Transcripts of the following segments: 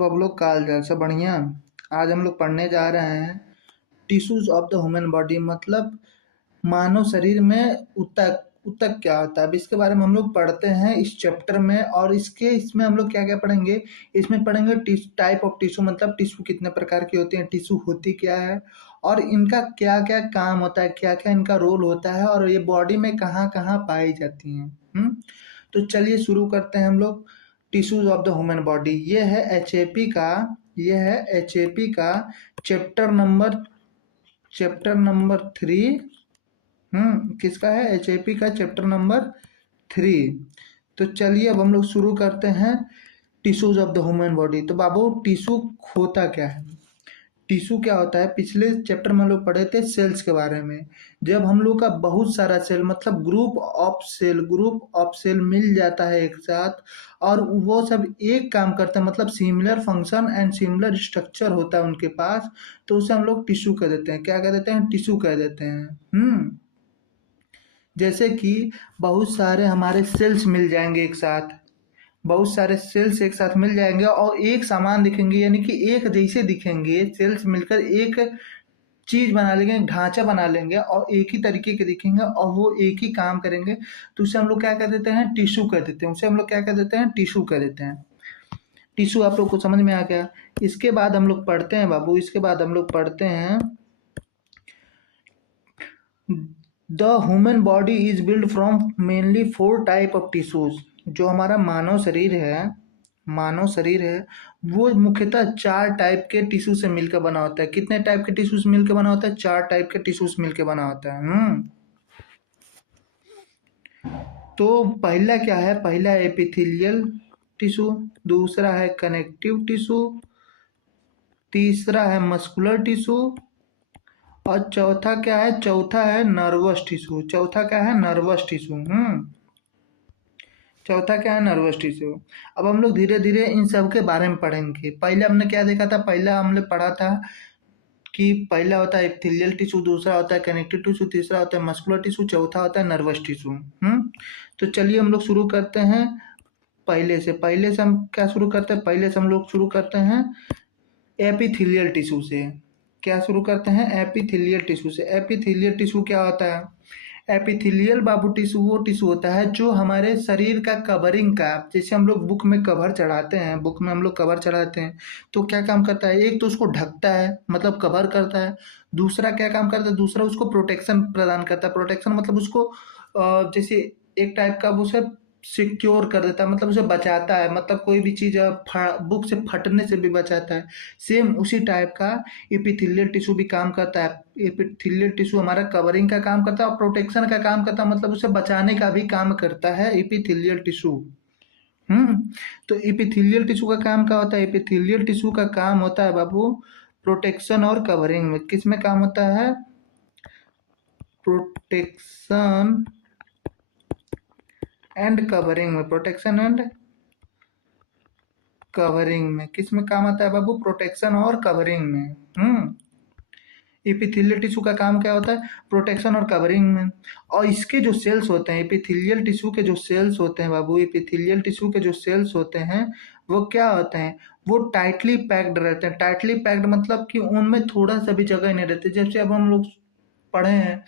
अब लोग काल जल से बढ़िया। आज हम लोग पढ़ने जा रहे हैं tissues of the human body, मतलब मानव शरीर में ऊतक ऊतक क्या होता है। अब इसके बारे में हम लोग पढ़ते हैं इस चैप्टर में। और इसमें हम लोग क्या क्या पढ़ेंगे। इसमें पढ़ेंगे टाइप ऑफ टिश्यू, मतलब टिश्यू कितने प्रकार की होती हैं, टिश्यू होती क्या है और इनका क्या क्या काम होता है, क्या क्या इनका रोल होता है और ये बॉडी में कहाँ कहाँ पाई जाती हैं। तो चलिए शुरू करते हैं हम लोग। Tissues of the human body, ये है एच ए पी का चैप्टर नंबर 3। किसका है, एच ए पी का चैप्टर नंबर 3। तो चलिए अब हम लोग शुरू करते हैं tissues of the human body. तो बाबू टिश्यू होता क्या है, टिश्यू क्या होता है। पिछले चैप्टर में हम लोग पढ़े थे सेल्स के बारे में। जब हम लोग का बहुत सारा सेल, मतलब ग्रुप ऑफ सेल मिल जाता है एक साथ और वो सब एक काम करते हैं, मतलब similar function and similar structure होता है उनके पास, तो उसे हम लोग टिश्यू कह देते हैं। क्या कह देते हैं, टिश्यू कह देते हैं। जैसे कि बहुत सारे हमारे सेल्स मिल जाएंगे एक साथ, बहुत सारे सेल्स एक साथ मिल जाएंगे और एक समान दिखेंगे, यानी कि एक जैसे दिखेंगे। सेल्स मिलकर एक चीज बना लेंगे, एक ढांचा बना लेंगे और एक ही तरीके के दिखेंगे और वो एक ही काम करेंगे। तो उसे हम लोग क्या कर देते हैं, टिश्यू कर देते हैं। उसे हम लोग क्या कर देते हैं, टिश्यू कर देते हैं। टिश्यू आप लोग को समझ में आ गया। इसके बाद हम लोग पढ़ते हैं बाबू, इसके बाद हम लोग पढ़ते हैं the human body is build from mainly 4 type of tissues. जो हमारा मानव शरीर है वो मुख्यतः 4 टाइप के टिश्यू से मिलकर बना होता है। कितने टाइप के टिश्यू से मिलकर बना होता है, 4 टाइप के टिश्यू से मिलकर बना होता है। तो पहला क्या है, पहला है एपिथेलियल टिश्यू, दूसरा है कनेक्टिव टिश्यू, तीसरा है मस्कुलर टिश्यू और चौथा क्या है, चौथा है नर्वस टिश्यू। चौथा क्या है, नर्वस टिश्यू। चौथा क्या है, नर्वस टिश्यू। अब हम लोग धीरे धीरे इन सब के बारे में पढ़ेंगे। पहले हमने क्या देखा था, पहला हमने पढ़ा था कि पहला होता है एपिथेलियल टिश्यू, दूसरा होता है कनेक्टिव टिश्यू, तीसरा होता है मस्कुलर टिश्यू, चौथा होता है नर्वस टिश्यू। तो चलिए हम लोग शुरू करते हैं पहले से हम क्या शुरू करते हैं, पहले से हम लोग शुरू करते हैं एपिथेलियल टिश्यू से। क्या शुरू करते हैं, एपिथेलियल टिश्यू से। एपिथेलियल टिश्यू क्या होता है, एपिथेलियल बाबू टिश्यू वो टिश्यू होता है जो हमारे शरीर का कवरिंग का, जैसे हम लोग बुक में कवर चढ़ाते हैं, बुक में हम लोग कवर चढ़ाते हैं तो क्या काम करता है, एक तो उसको ढकता है मतलब कवर करता है। दूसरा क्या काम करता है, दूसरा उसको प्रोटेक्शन प्रदान करता है। प्रोटेक्शन मतलब उसको जैसे एक टाइप का उसे सिक्योर कर देता है, मतलब उसे बचाता है, मतलब कोई भी चीज़ बुक से फटने से भी बचाता है। सेम उसी टाइप का एपिथेलियल टिश्यू भी काम करता है। एपिथेलियल टिश्यू हमारा कवरिंग का काम करता है और प्रोटेक्शन का काम करता है, मतलब उसे बचाने का भी काम करता है एपिथेलियल टिश्यू। हम्म तो एपिथेलियल टिश्यू का काम क्या होता है, एपिथेलियल टिश्यू का काम होता है बाबू प्रोटेक्शन और कवरिंग में। किस में काम होता है, प्रोटेक्शन एंड कवरिंग में। प्रोटेक्शन एंड कवरिंग में किस में काम आता है बाबू, प्रोटेक्शन और कवरिंग में। एपिथेलियल टिश्यू का काम क्या होता है, प्रोटेक्शन और कवरिंग में। और इसके जो सेल्स होते हैं, एपिथेलियल टिश्यू के जो सेल्स होते हैं बाबू, एपिथेलियल टिश्यू के जो सेल्स होते हैं वो क्या होते हैं, वो टाइटली पैक्ड रहते हैं। टाइटली पैक्ड मतलब कि उनमें थोड़ा सा भी जगह नहीं रहती। जैसे अब हम लोग पढ़े हैं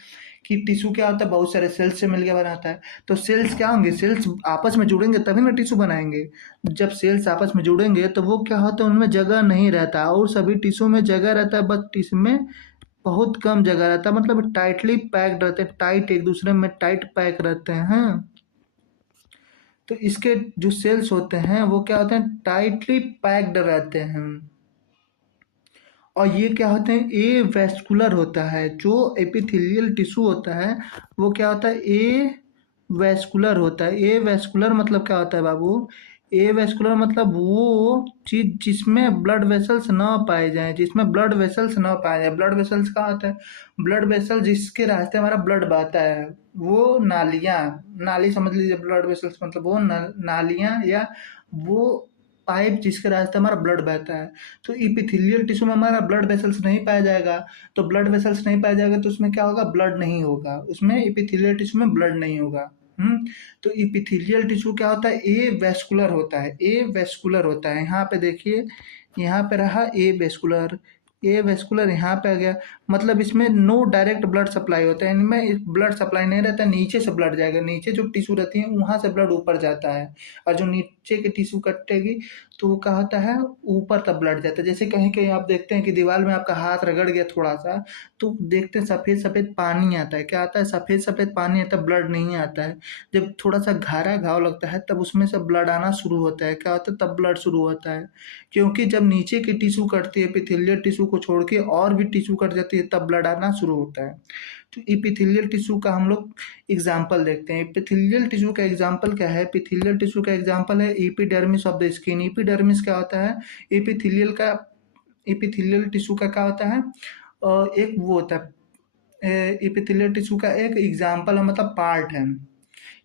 कि टिश्यू क्या होता है, बहुत सारे सेल्स से मिलकर बनाता है। तो सेल्स क्या होंगे, सेल्स आपस में जुड़ेंगे तभी ना टिश्यू बनाएंगे। जब सेल्स आपस में जुड़ेंगे तो वो क्या होता है, उनमें जगह नहीं रहता और सभी टिश्यू में जगह रहता है, बट इसमें बहुत कम जगह रहता है, मतलब टाइटली पैक्ड रहते हैं, टाइट एक दूसरे में टाइट पैक रहते हैं। तो इसके जो सेल्स होते हैं वो क्या होते हैं, टाइटली पैक्ड रहते हैं। और ये क्या होते हैं, ए वेस्कुलर होता है। जो एपिथेलियल टिश्यू होता है वो क्या होता है, ए वेस्कुलर होता है। ए वेस्कुलर मतलब क्या होता है बाबू, ए वेस्कुलर मतलब वो चीज जिसमें ब्लड वेसल्स ना पाए जाएं, जिसमें ब्लड वेसल्स ना पाए जाए। ब्लड वेसल्स कहाँ होता है, ब्लड वेसल जिसके रास्ते हमारा ब्लड बहता है वो नालियाँ, नाली समझ लीजिए। ब्लड वेसल्स मतलब वो नालियाँ या वो पाइप जिसके रास्ते हमारा ब्लड बहता है। तो इपिथेलियल टिश्यू में हमारा ब्लड वेसल्स नहीं पाया जाएगा। तो ब्लड वेसल्स नहीं पाया जाएगा तो उसमें क्या होगा, ब्लड नहीं होगा, उसमें इपिथेलियल टिश्यू में ब्लड नहीं होगा। तो इपिथेलियल टिश्यू क्या होता है, ए वेस्कुलर होता है, ए वेस्कुलर होता है। यहाँ पे देखिए, यहाँ पे रहा ए वेस्कुलर, ए वेस्कुलर यहाँ पे आ गया, मतलब इसमें नो डायरेक्ट ब्लड सप्लाई होता है, इनमें ब्लड सप्लाई नहीं रहता है, नीचे से ब्लड जाएगा, नीचे जो टिश्यू रहती है वहाँ से ब्लड ऊपर जाता है, और जो नीचे के टिश्यू कटेगी तो वो क्या होता है, ऊपर तक ब्लड जाता है। जैसे कहीं कहीं आप देखते हैं कि दीवार में आपका हाथ रगड़ गया थोड़ा सा, तो देखते हैं सफ़ेद सफ़ेद पानी आता है, क्या आता है, सफ़ेद सफ़ेद पानी आता है, ब्लड नहीं आता है। जब थोड़ा सा गहरा घाव लगता है तब उसमें से ब्लड आना शुरू होता है, क्या होता है, तब ब्लड शुरू होता है, क्योंकि जब नीचे की टिश्यू कटती है, एपिथेलियल टिश्यू को छोड़ के और भी टिश्यू कट जाती है, तब ब्लड आना शुरू होता है। तो एपिथेलियल टिश्यू का हम लोग एग्जाम्पल देखते हैं। एपिथेलियल टिश्यू का एग्जाम्पल क्या है, एपिथेलियल टिश्यू का एग्जाम्पल है epidermis of the skin. Epidermis क्या होता है, एपिथेलियल का, एपिथेलियल टिश्यू का क्या होता है, एक वो होता है, एपिथेलियल टिश्यू का एक एग्जाम्पल है, मतलब पार्ट है।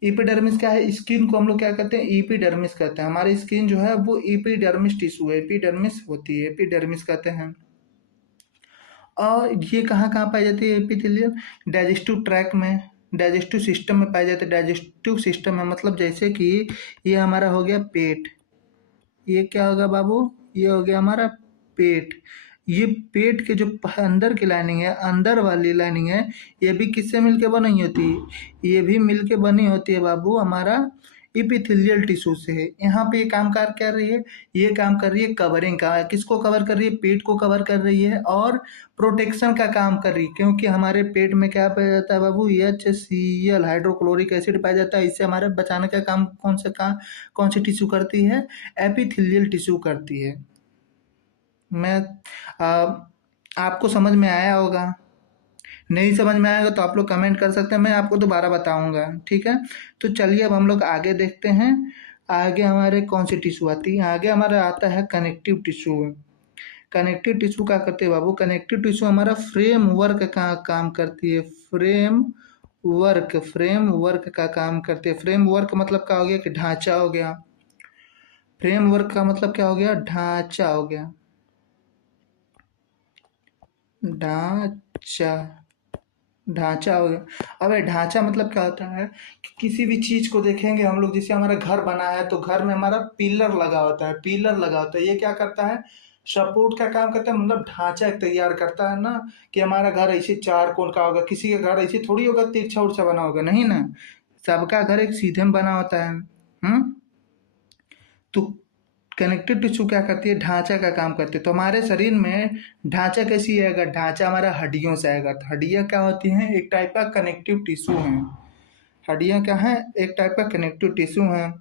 एपिडर्मिस क्या है, स्किन को हम लोग क्या कहते हैं, एपिडर्मिस कहते हैं। हमारी स्किन जो है वो एपिडर्मिस टिश्यू है, एपिडर्मिस होती है, एपिडर्मिस कहते हैं। और ये कहाँ कहाँ पाई जाती है एपिथेलियल, डाइजेस्टिव ट्रैक में, डाइजेस्टिव सिस्टम में पाई जाती है। डाइजेस्टिव सिस्टम में मतलब जैसे कि ये हमारा हो गया पेट, ये क्या होगा बाबू, ये हो गया हमारा पेट। ये पेट के जो अंदर की लाइनिंग है, अंदर वाली लाइनिंग है, ये भी किससे मिलके बनी होती है, ये भी मिलके बनी होती है बाबू हमारा एपिथेलियल टिश्यू से। यहाँ पे ये काम कर रही है, ये काम कर रही है कवरिंग का, किसको कवर कर रही है, पेट को कवर कर रही है, और प्रोटेक्शन का काम कर रही है, क्योंकि हमारे पेट में क्या पाया जाता है बाबू, HCl हाइड्रोक्लोरिक एसिड पाया जाता है। इससे हमारे बचाने का काम कौन सी टिश्यू करती है, एपिथेलियल टिश्यू करती है। मैं आपको समझ में आया होगा, नहीं समझ में आएगा तो आप लोग कमेंट कर सकते हैं, मैं आपको दोबारा बताऊंगा, ठीक है। तो चलिए अब हम लोग आगे देखते हैं, आगे हमारे कौन सी टिश्यू आती है, आगे हमारा आता है कनेक्टिव टिश्यू। कनेक्टिव टिश्यू क्या करते हैं बाबू, कनेक्टिव टिश्यू हमारा फ्रेम वर्क का काम करती है, फ्रेम वर्क का काम करती है। फ्रेम वर्क मतलब क्या हो गया कि ढांचा हो गया, फ्रेम वर्क का मतलब क्या हो गया, ढांचा हो गया, ढांचा, ढांचा हो गया। अब ये ढांचा मतलब क्या होता है कि किसी भी चीज को देखेंगे हम लोग, जैसे हमारा घर बना है तो घर में हमारा पिलर लगा होता है, पिलर लगा होता है, ये क्या करता है, सपोर्ट का काम करता है, मतलब ढांचा तैयार करता है ना, कि हमारा घर ऐसे चार कोण का होगा, किसी का घर ऐसे थोड़ी होगा तिरछा उर्छा बना होगा, नहीं ना, सबका घर एक सीधे में बना होता है। तो कनेक्टिव टिश्यू क्या करती है, ढांचा का काम करती है। तो हमारे शरीर में ढांचा कैसी आएगा, ढांचा हमारा हड्डियों से आएगा। तो हड्डियाँ क्या होती हैं, एक टाइप का कनेक्टिव टिश्यू हैं, हड्डियाँ क्या हैं, एक टाइप का कनेक्टिव टिश्यू हैं।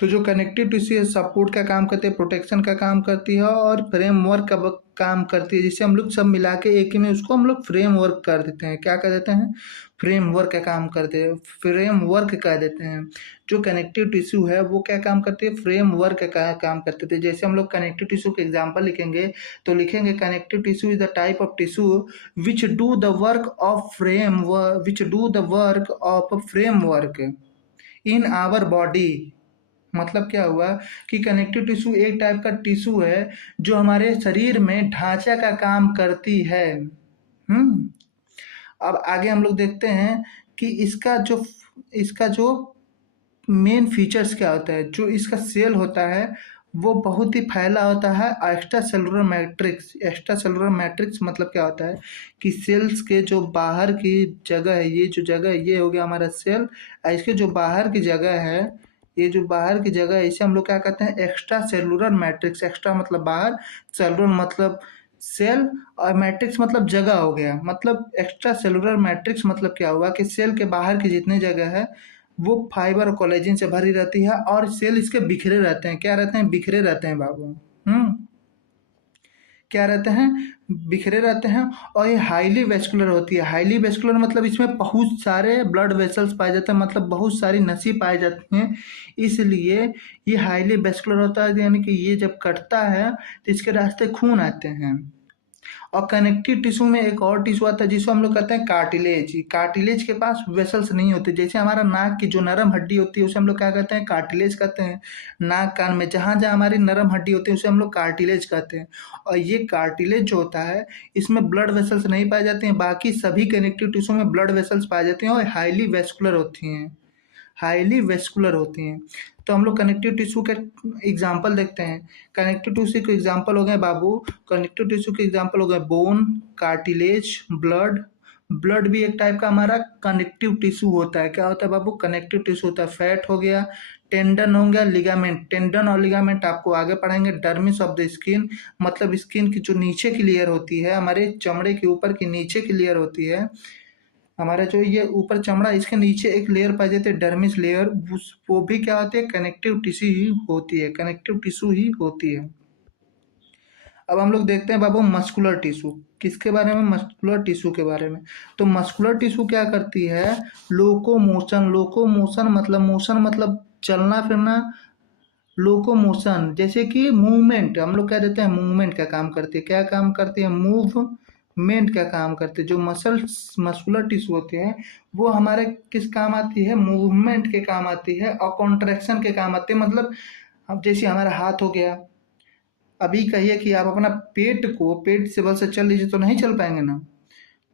तो जो कनेक्टिव टिश्यू है सपोर्ट का काम करती है, प्रोटेक्शन का काम करती है, और फ्रेमवर्क का काम करती है, जिसे हम लोग सब मिला के एक ही में उसको हम लोग फ्रेमवर्क कर देते हैं। क्या कर देते हैं, फ्रेमवर्क का काम करते हैं, फ्रेमवर्क कह देते हैं। जो कनेक्टिव टिश्यू है वो क्या काम करती है, फ्रेमवर्क का काम करते थे। जैसे हम लोग कनेक्टिव टिश्यू के एग्जाम्पल लिखेंगे तो लिखेंगे connective tissue is the type of tissue which do the work of framework in our body. मतलब क्या हुआ कि कनेक्टिव टिश्यू एक टाइप का टिश्यू है जो हमारे शरीर में ढांचा का काम करती है। अब आगे हम लोग देखते हैं कि इसका जो मेन फीचर्स क्या होता है। जो इसका सेल होता है वो बहुत ही फैला होता है, extra cellular matrix. Extra cellular matrix मतलब क्या होता है कि सेल्स के जो बाहर की जगह है, ये जो जगह है ये हो गया हमारा सेल, इसके जो बाहर की जगह है, ये जो बाहर की जगह है इसे हम लोग क्या कहते हैं, एक्स्ट्रा सेलुलर मैट्रिक्स। एक्स्ट्रा मतलब बाहर, सेलुलर मतलब सेल, और मैट्रिक्स मतलब जगह हो गया। मतलब एक्स्ट्रा सेलुलर मैट्रिक्स मतलब क्या हुआ कि सेल के बाहर की जितनी जगह है वो फाइबर और कोलेजन से भरी रहती है, और सेल इसके बिखरे रहते हैं। क्या रहते हैं, बिखरे रहते हैं बाबू। क्या रहते हैं, बिखरे रहते हैं। और ये हाईली वेस्कुलर होती है। हाईली वेस्कुलर मतलब इसमें बहुत सारे ब्लड वेसल्स पाए जाते हैं, मतलब बहुत सारी नसें पाई जाती हैं, इसलिए ये हाईली वेस्कुलर होता है। यानी कि ये जब कटता है तो इसके रास्ते खून आते हैं, और कनेक्टिव टिश्यू में एक और टिश्यू आता है जिसको हम लोग कहते हैं कार्टिलेज। कार्टिलेज के पास वेसल्स नहीं होते, जैसे हमारा नाक की जो नरम हड्डी होती है उसे हम लोग क्या कहते हैं, कार्टिलेज कहते हैं। नाक कान में जहाँ जहाँ हमारी नरम हड्डी होती है उसे हम लोग कार्टिलेज कहते हैं। और ये कार्टिलेज जो होता है इसमें ब्लड वेसल्स नहीं पाए जाते हैं, बाकी सभी कनेक्टिव टिश्यू में ब्लड वेसल्स पाए जाते हैं और हाईली वेस्कुलर होती हैं, हाईली वेस्कुलर होती हैं। तो हम लोग कनेक्टिव टिश्यू के एग्जाम्पल देखते हैं। कनेक्टिव टिश्यू के एग्जाम्पल हो गए बाबू, कनेक्टिव टिश्यू के एग्जाम्पल हो गए बोन, कार्टिलेज, ब्लड। ब्लड भी एक टाइप का हमारा कनेक्टिव टिश्यू होता है। क्या होता है बाबू, कनेक्टिव टिश्यू होता है। फैट हो गया, टेंडन हो गया, लिगामेंट। टेंडन और लिगामेंट आपको आगे पढ़ाएंगे। डर्मिस ऑफ द स्किन, मतलब स्किन की जो नीचे की लेयर होती है, हमारे चमड़े के ऊपर की नीचे की लेयर होती है, हमारा जो ये ऊपर चमड़ा इसके नीचे एक लेयर पाई जाती है डर्मिस लेयर, वो भी क्या होती है, कनेक्टिव टिश्यू ही होती है, कनेक्टिव टिश्यू ही होती है। अब हम लोग देखते हैं बाबू मस्कुलर टिश्यू। किसके बारे में, मस्कुलर टिश्यू के बारे में। तो मस्कुलर टिश्यू क्या करती है, लोकोमोशन। लोकोमोशन मतलब, मोशन मतलब चलना फिरना, लोकोमोशन जैसे कि मूवमेंट, हम लोग कह देते हैं मूवमेंट का काम करती है। क्या काम करती है, मूवमेंट का काम करते हैं। जो मसल्स मस्कुलर टिश्यू होते हैं वो हमारे किस काम आती है, मूवमेंट के काम आती है और कॉन्ट्रैक्शन के काम आती है। मतलब अब जैसे हमारा हाथ हो गया, अभी कहिए कि आप अपना पेट से बल से चल लीजिए तो नहीं चल पाएंगे ना।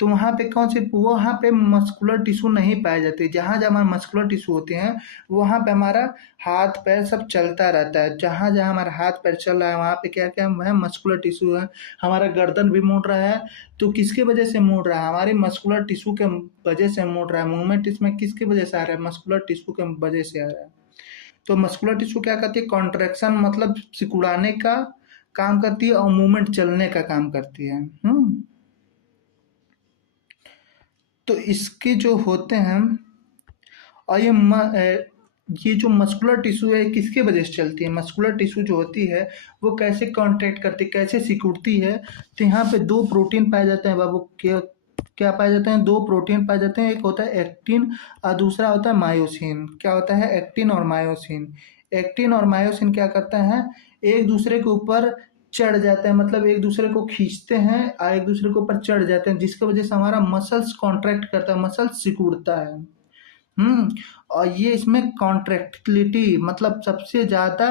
तो वहाँ पे कौन सी, वहाँ पे मस्कुलर टिश्यू नहीं पाए जाते। जहाँ जहाँ हमारे मस्कुलर टिश्यू होते हैं वहाँ पे हमारा हाथ पैर सब चलता रहता है। जहाँ जहाँ हमारा हाथ पैर चल रहा है वहाँ पे क्या क्या है, मस्कुलर टिश्यू है। हमारा गर्दन भी मुड़ रहा है, तो किसके वजह से मुड़ रहा है, हमारी मस्कुलर टिश्यू के वजह से मुड़ रहा है। मूवमेंट इसमें किसकी वजह से आ रहा है, मस्कुलर टिश्यू के वजह से आ रहा है। तो मस्कुलर टिश्यू क्या करती है, कॉन्ट्रैक्शन मतलब सिकुड़ाने का काम करती है और मूवमेंट चलने का काम करती है। तो इसके जो होते हैं, और ये जो मस्कुलर टिश्यू है किसके वजह से चलती है, मस्कुलर टिश्यू जो होती है वो कैसे कॉन्ट्रैक्ट करती है, कैसे सिकुड़ती है। तो यहाँ पे दो प्रोटीन पाए जाते हैं बाबू। क्या क्या पाए जाते हैं, दो प्रोटीन पाए जाते हैं। एक होता है एक्टिन और दूसरा होता है मायोसिन। क्या होता है, एक्टिन और मायोसिन। एक्टिन और मायोसिन क्या करते हैं, एक दूसरे के ऊपर चढ़ जाते हैं, मतलब एक दूसरे को खींचते हैं और एक दूसरे के ऊपर चढ़ जाते हैं, जिसकी वजह से हमारा मसल्स कॉन्ट्रैक्ट करता है, मसल्स सिकुड़ता है। और ये इसमें कॉन्ट्रैक्टिलिटी मतलब सबसे ज़्यादा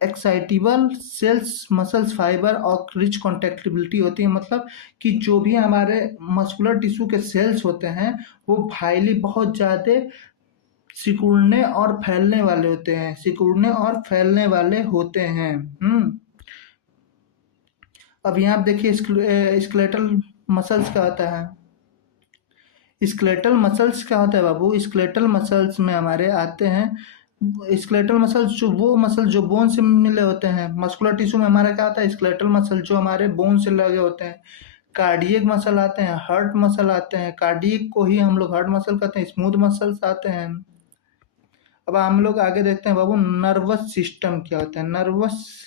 एक्साइटेबल सेल्स मसल्स फाइबर और रिच कॉन्ट्रैक्टिबिलिटी होती है। मतलब कि जो भी हमारे मस्कुलर टिश्यू के सेल्स होते हैं वो हाईली बहुत ज़्यादा सिकुड़ने और फैलने वाले होते हैं, सिकुड़ने और फैलने वाले होते हैं। अब यहाँ आप देखिए स्केलेटल मसल्स क्या होता है। स्केलेटल मसल्स क्या होता है बाबू, स्केलेटल मसल्स में हमारे आते हैं स्केलेटल मसल्स, जो वो मसल जो बोन से मिले होते हैं। मस्कुलर टिश्यू में हमारा क्या होता है, स्केलेटल मसल जो हमारे बोन से लगे होते हैं। कार्डियक मसल आते हैं, हार्ट मसल आते हैं। कार्डियक को ही हम लोग हार्ट मसल कहते हैं। स्मूथ मसल्स आते हैं। अब हम लोग आगे देखते हैं बाबू नर्वस सिस्टम क्या होता है। नर्वस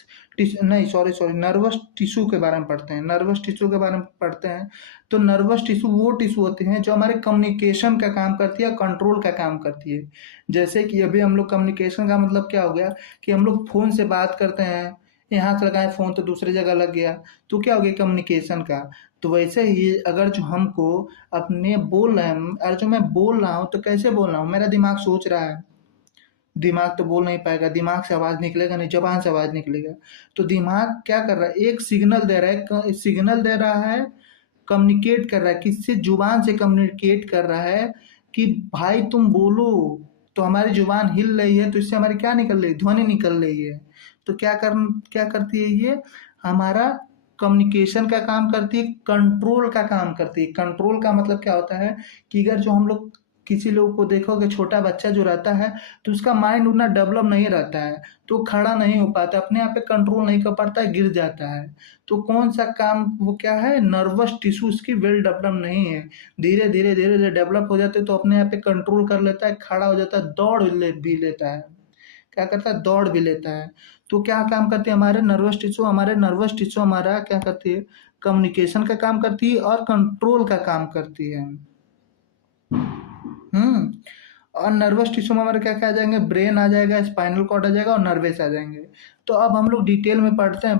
टिश्यू के बारे में पढ़ते हैं। नर्वस टिश्यू के बारे में पढ़ते हैं। तो नर्वस टिश्यू वो टिश्यू होते हैं जो हमारे कम्युनिकेशन का काम करती है, कंट्रोल का काम करती है। जैसे कि अभी हम लोग कम्युनिकेशन का मतलब क्या हो गया कि हम लोग फोन से बात करते हैं, यहाँ से लगाए फ़ोन तो दूसरी जगह लग गया, तो क्या हो गया, कम्युनिकेशन का। तो वैसे ही अगर जो हमको अपने बोल रहे हैं, अगर जो मैं बोल रहा हूँ तो कैसे बोल रहा हूँ, मेरा दिमाग सोच रहा है, दिमाग तो बोल नहीं पाएगा, दिमाग से आवाज़ निकलेगा नहीं, जबान से आवाज़ निकलेगा। तो दिमाग क्या कर रहा है, एक सिग्नल दे रहा है, सिग्नल दे रहा है, कम्युनिकेट कर रहा है, किससे, जुबान से कम्युनिकेट कर रहा है कि भाई तुम बोलो। तो हमारी जुबान हिल रही है तो इससे हमारी क्या निकल रही है, ध्वनि निकल रही है। तो क्या करती है ये, हमारा कम्युनिकेशन का काम करती है, कंट्रोल का काम करती है। कंट्रोल का मतलब क्या होता है कि अगर जो हम लोग किसी लोग को देखोगे, छोटा बच्चा जो रहता है तो उसका माइंड उतना डेवलप नहीं रहता है, तो खड़ा नहीं हो पाता, अपने आप पे कंट्रोल नहीं कर पाता है, गिर जाता है। तो कौन सा काम, वो क्या है, नर्वस टिश्यू उसकी वेल डेवलप नहीं है। धीरे धीरे धीरे धीरे डेवलप हो जाते तो अपने आप पे कंट्रोल कर लेता है, खड़ा हो जाता है, भी लेता है। क्या करता है, दौड़ भी लेता है। तो क्या काम करती है हमारे नर्वस टिश्यू, हमारे नर्वस टिश्यू हमारा क्या करती है, कम्युनिकेशन का काम करती है और कंट्रोल का काम करती है। हम्म और नर्वस टिश्यू में हमारे क्या क्या आ जाएंगे, ब्रेन आ जाएगा, स्पाइनल कॉर्ड आ जाएगा और नर्वेस आ जाएंगे। तो अब हम लोग डिटेल में पढ़ते हैं।